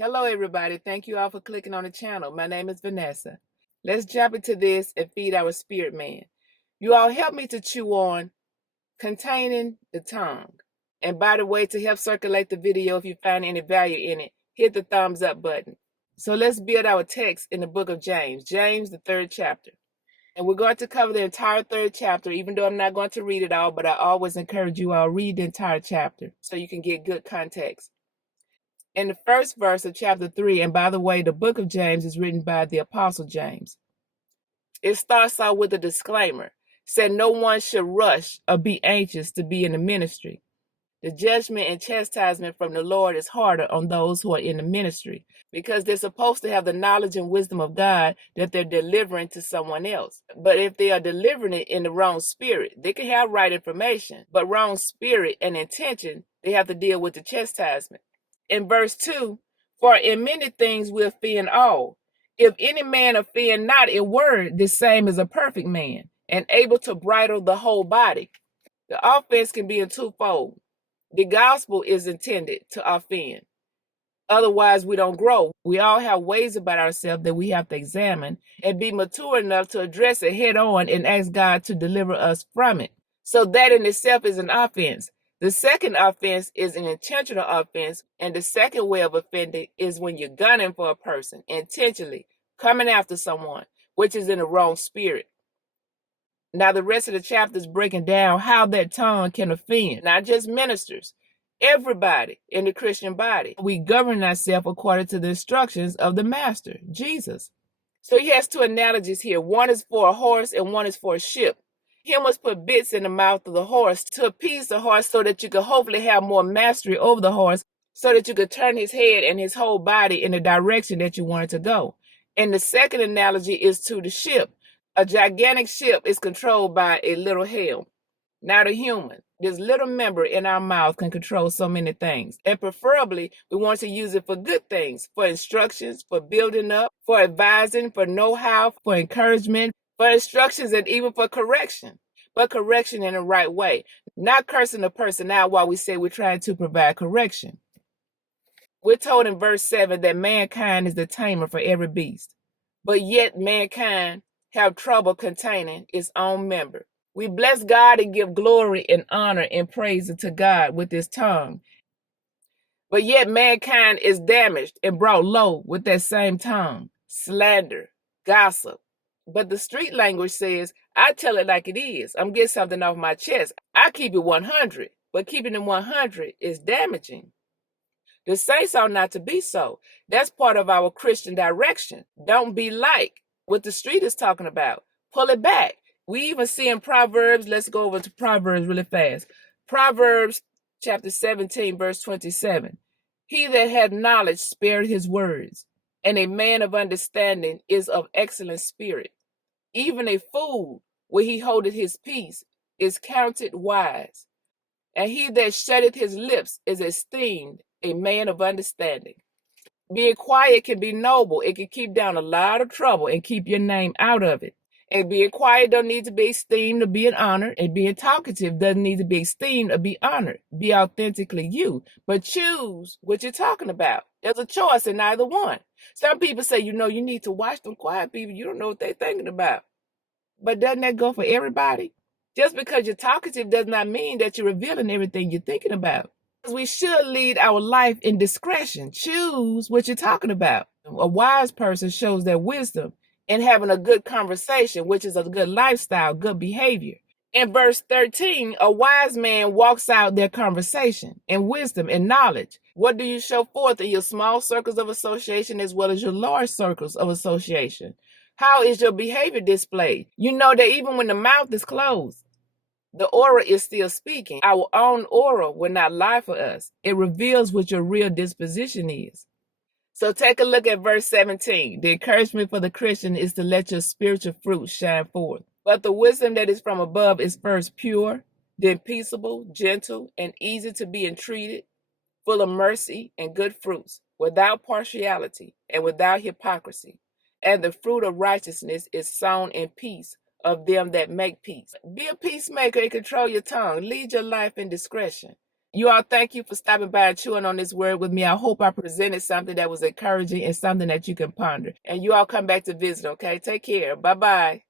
Hello, everybody. Thank you all for clicking on the channel. My name is Vanessa. Let's jump into this and feed our spirit man. You all help me to chew on containing the tongue. And by the way, to help circulate the video, if you find any value in it, hit the thumbs up button. So let's build our text in the book of James, the 3rd chapter. And we're going to cover the entire 3rd chapter, even though I'm not going to read it all, but I always encourage you all read the entire chapter so you can get good context. In the first verse of chapter 3, and by the way, the book of James is written by the Apostle James. It starts out with a disclaimer, said no one should rush or be anxious to be in the ministry. The judgment and chastisement from the Lord is harder on those who are in the ministry because they're supposed to have the knowledge and wisdom of God that they're delivering to someone else. But if they are delivering it in the wrong spirit, they can have right information, but wrong spirit and intention, they have to deal with the chastisement. In verse 2, for in many things we offend all. If any man offend not in word, the same is a perfect man, and able to bridle the whole body. The offense can be in twofold. The gospel is intended to offend. Otherwise, we don't grow. We all have ways about ourselves that we have to examine and be mature enough to address it head on and ask God to deliver us from it. So that in itself is an offense. The second offense is an intentional offense, and the second way of offending is when you're gunning for a person intentionally, coming after someone, which is in the wrong spirit. Now, the rest of the chapter is breaking down how that tongue can offend, not just ministers, everybody in the Christian body. We govern ourselves according to the instructions of the Master, Jesus. So he has two analogies here. One is for a horse and one is for a ship. He must put bits in the mouth of the horse to appease the horse so that you could hopefully have more mastery over the horse so that you could turn his head and his whole body in the direction that you want it to go. And the second analogy is to the ship. A gigantic ship is controlled by a little helm. Not a human. This little member in our mouth can control so many things. And preferably, we want to use it for good things, for instructions, for building up, for advising, for know-how, for encouragement, for instructions, and even for correction. But correction in the right way. Not cursing the person out while we say we're trying to provide correction. We're told in verse 7 that mankind is the tamer for every beast. But yet mankind have trouble containing its own member. We bless God and give glory and honor and praise to God with his tongue. But yet mankind is damaged and brought low with that same tongue. Slander, gossip. But the street language says, I tell it like it is. I'm getting something off my chest. I keep it 100. But keeping it 100 is damaging. The saints are not to be so. That's part of our Christian direction. Don't be like what the street is talking about. Pull it back. We even see in Proverbs, let's go over to Proverbs really fast. Proverbs chapter 17, verse 27. He that had knowledge spared his words, and a man of understanding is of excellent spirit. Even a fool, where he holdeth his peace, is counted wise. And he that shutteth his lips is esteemed a man of understanding. Being quiet can be noble. It can keep down a lot of trouble and keep your name out of it. And being quiet don't need to be esteemed or be an honor. And being talkative doesn't need to be esteemed or be honored. Be authentically you. But choose what you're talking about. There's a choice in either one. Some people say, you need to watch them quiet people. You don't know what they're thinking about. But doesn't that go for everybody? Just because you're talkative does not mean that you're revealing everything you're thinking about. We should lead our life in discretion. Choose what you're talking about. A wise person shows their wisdom in having a good conversation, which is a good lifestyle, good behavior. In verse 13, a wise man walks out their conversation in wisdom and knowledge. What do you show forth in your small circles of association as well as your large circles of association? How is your behavior displayed? You know that even when the mouth is closed, the aura is still speaking. Our own aura will not lie for us. It reveals what your real disposition is. So take a look at verse 17. The encouragement for the Christian is to let your spiritual fruit shine forth. But the wisdom that is from above is first pure, then peaceable, gentle, and easy to be entreated, full of mercy and good fruits, without partiality and without hypocrisy. And the fruit of righteousness is sown in peace of them that make peace. Be a peacemaker and control your tongue. Lead your life in discretion. You all, thank you for stopping by and chewing on this word with me. I hope I presented something that was encouraging and something that you can ponder. And you all come back to visit, okay? Take care. Bye-bye.